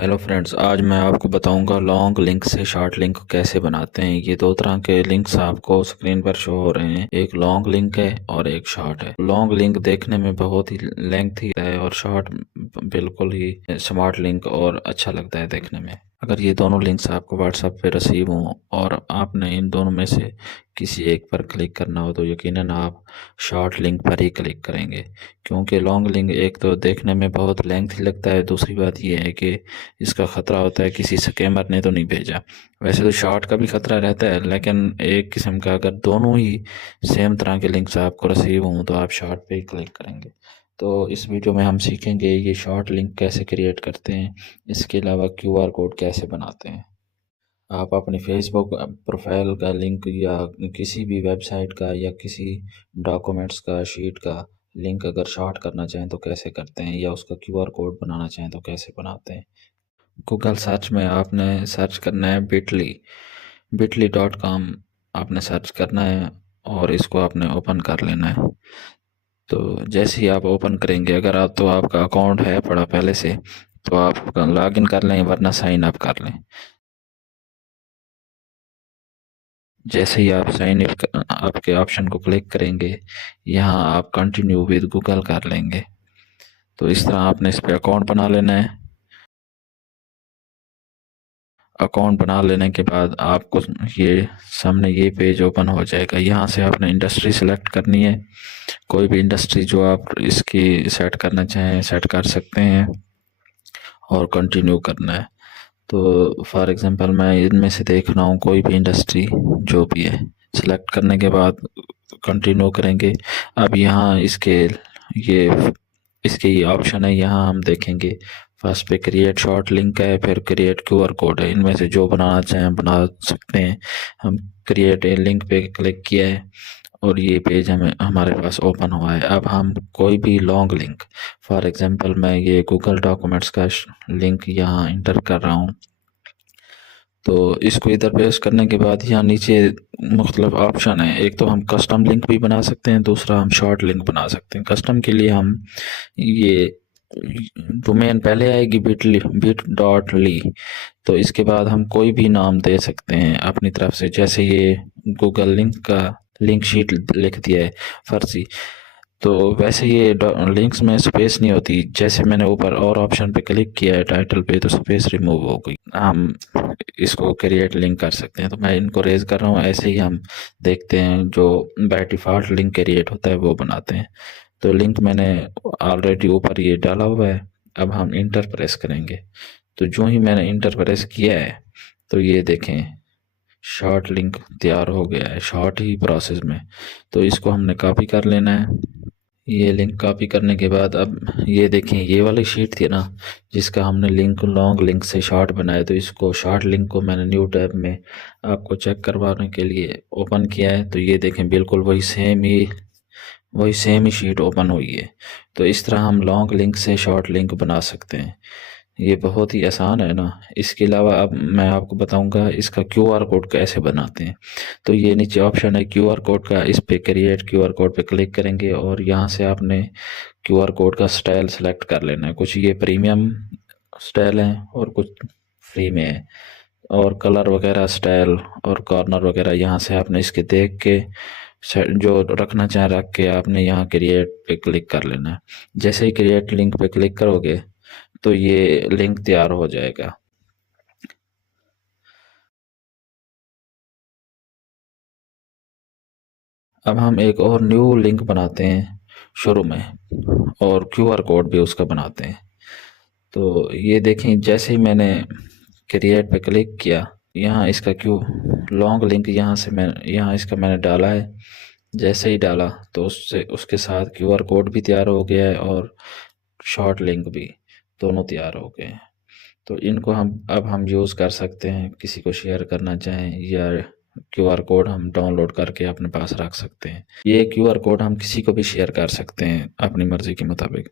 Hello friends, आज मैं आपको बताऊंगा लॉन्ग लिंक से शॉर्ट लिंक कैसे बनाते हैं। ये दो तरह के लिंक्स आपको स्क्रीन पर शो हो रहे हैं। एक लॉन्ग लिंक है और एक शॉर्ट है। लॉन्ग लिंक देखने में बहुत ही लेंथी है और शॉर्ट बिल्कुल ही स्मार्ट लिंक और अच्छा लगता है देखने में। अगर ये दोनों लिंक्स आपको व्हाट्सएप पे रिसीव हों और आपने इन दोनों में से किसी एक पर क्लिक करना हो तो यकीनन आप शॉर्ट लिंक पर ही क्लिक करेंगे, क्योंकि लॉन्ग लिंक एक तो देखने में बहुत लेंथी लगता है, दूसरी बात यह है कि इसका ख़तरा होता है किसी स्कैमर ने तो नहीं भेजा। वैसे तो शॉर्ट का भी ख़तरा रहता है, लेकिन एक किस्म का अगर दोनों ही सेम तरह के लिंक्स आपको रिसीव हों तो आप शॉर्ट पे ही क्लिक करेंगे। तो इस वीडियो में हम सीखेंगे ये शॉर्ट लिंक कैसे क्रिएट करते हैं, इसके अलावा क्यूआर कोड कैसे बनाते हैं। आप अपनी फेसबुक प्रोफाइल का लिंक या किसी भी वेबसाइट का या किसी डॉक्यूमेंट्स का शीट का लिंक अगर शॉर्ट करना चाहें तो कैसे करते हैं, या उसका क्यूआर कोड बनाना चाहें तो कैसे बनाते हैं। गूगल सर्च में आपने सर्च करना है bitly.com आपने सर्च करना है और इसको आपने ओपन कर लेना है। तो जैसे ही आप ओपन करेंगे, अगर आप तो आपका अकाउंट है पड़ा पहले से तो आप लॉगिन कर लें, वरना साइन अप कर लें। जैसे ही आप साइन अप के ऑप्शन को क्लिक करेंगे, यहाँ आप कंटिन्यू विद गूगल कर लेंगे। तो इस तरह आपने इस पर अकाउंट बना लेना है। अकाउंट बना लेने के बाद आपको ये सामने ये पेज ओपन हो जाएगा। यहाँ से आपने इंडस्ट्री सेलेक्ट करनी है। कोई भी इंडस्ट्री जो आप इसकी सेट करना चाहें सेट कर सकते हैं और कंटिन्यू करना है। तो फॉर एग्जांपल मैं इनमें से देख रहा हूँ कोई भी इंडस्ट्री जो भी है, सेलेक्ट करने के बाद कंटिन्यू करेंगे। अब यहाँ इसके ये ऑप्शन है, यहाँ हम देखेंगे फर्स्ट पे क्रिएट शॉर्ट लिंक है, फिर क्रिएट क्यूआर कोड है। इनमें से जो बनाना चाहें बना सकते हैं। हम क्रिएट ए लिंक पे क्लिक किया है और ये पेज हमारे पास ओपन हुआ है। अब हम कोई भी लॉन्ग लिंक, फॉर एग्जांपल मैं ये गूगल डॉक्यूमेंट्स का लिंक यहाँ इंटर कर रहा हूँ। तो इसको इधर पेस्ट करने के बाद यहाँ नीचे मुख्तलिफ ऑप्शन है। एक तो हम कस्टम लिंक भी बना सकते हैं, दूसरा हम शॉर्ट लिंक बना सकते हैं। कस्टम के लिए हम ये डोमेन पहले आएगी bit.ly, तो इसके बाद हम कोई भी नाम दे सकते हैं अपनी तरफ से। जैसे ये गूगल लिंक का लिंक शीट लिख दिया है फर्जी, तो वैसे ये लिंक्स में स्पेस नहीं होती। जैसे मैंने ऊपर और ऑप्शन पे क्लिक किया है टाइटल पे, तो स्पेस रिमूव हो गई। हम इसको क्रिएट लिंक कर सकते हैं। तो मैं इनको रेज कर रहा हूँ। ऐसे ही हम देखते हैं जो बाय डिफ़ॉल्ट लिंक क्रिएट होता है वो बनाते हैं। तो लिंक मैंने ऑलरेडी ऊपर ये डाला हुआ है। अब हम इंटर प्रेस करेंगे। तो जो ही मैंने इंटर प्रेस किया है तो ये देखें शॉर्ट लिंक तैयार हो गया है, शॉर्ट ही प्रोसेस में। तो इसको हमने कॉपी कर लेना है। ये लिंक कॉपी करने के बाद अब ये देखें, ये वाली शीट थी ना जिसका हमने लिंक लॉन्ग लिंक से शॉर्ट बनाया, तो इसको शॉर्ट लिंक को मैंने न्यू टैब में आपको चेक करवाने के लिए ओपन किया है। तो ये देखें बिल्कुल वही सेम ही शीट ओपन हुई है। तो इस तरह हम लॉन्ग लिंक से शॉर्ट लिंक बना सकते हैं। ये बहुत ही आसान है ना। इसके अलावा अब मैं आपको बताऊंगा इसका क्यूआर कोड कैसे बनाते हैं। तो ये नीचे ऑप्शन है क्यूआर कोड का, इस पे क्रिएट क्यूआर कोड पे क्लिक करेंगे और यहाँ से आपने क्यूआर कोड का स्टाइल सेलेक्ट कर लेना है। कुछ ये प्रीमियम स्टाइल है और कुछ फ्री में है, और कलर वगैरह स्टाइल और कॉर्नर वगैरह यहाँ से आपने इसके देख के जो रखना चाहे रख के आपने यहाँ क्रिएट पे क्लिक कर लेना है। जैसे ही क्रिएट लिंक पे क्लिक करोगे तो ये लिंक तैयार हो जाएगा। अब हम एक और न्यू लिंक बनाते हैं शुरू में, और क्यूआर कोड भी उसका बनाते हैं। तो ये देखें जैसे ही मैंने क्रिएट पे क्लिक किया, यहाँ इसका लॉन्ग लिंक यहाँ इसका मैंने डाला है। जैसे ही डाला तो उसके साथ क्यूआर कोड भी तैयार हो गया है और शॉर्ट लिंक भी, दोनों तैयार हो गए हैं। तो इनको अब हम यूज़ कर सकते हैं, किसी को शेयर करना चाहें, या क्यूआर कोड हम डाउनलोड करके अपने पास रख सकते हैं। ये क्यूआर कोड हम किसी को भी शेयर कर सकते हैं अपनी मर्ज़ी के मुताबिक।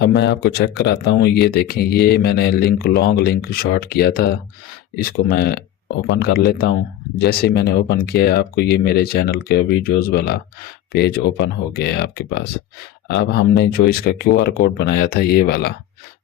अब मैं आपको चेक कराता हूँ। ये देखें, ये मैंने लॉन्ग लिंक शॉर्ट किया था, इसको मैं ओपन कर लेता हूँ। जैसे ही मैंने ओपन किया है आपको ये मेरे चैनल के वीडियोस वाला पेज ओपन हो गया है आपके पास। अब हमने जो इसका क्यूआर कोड बनाया था ये वाला,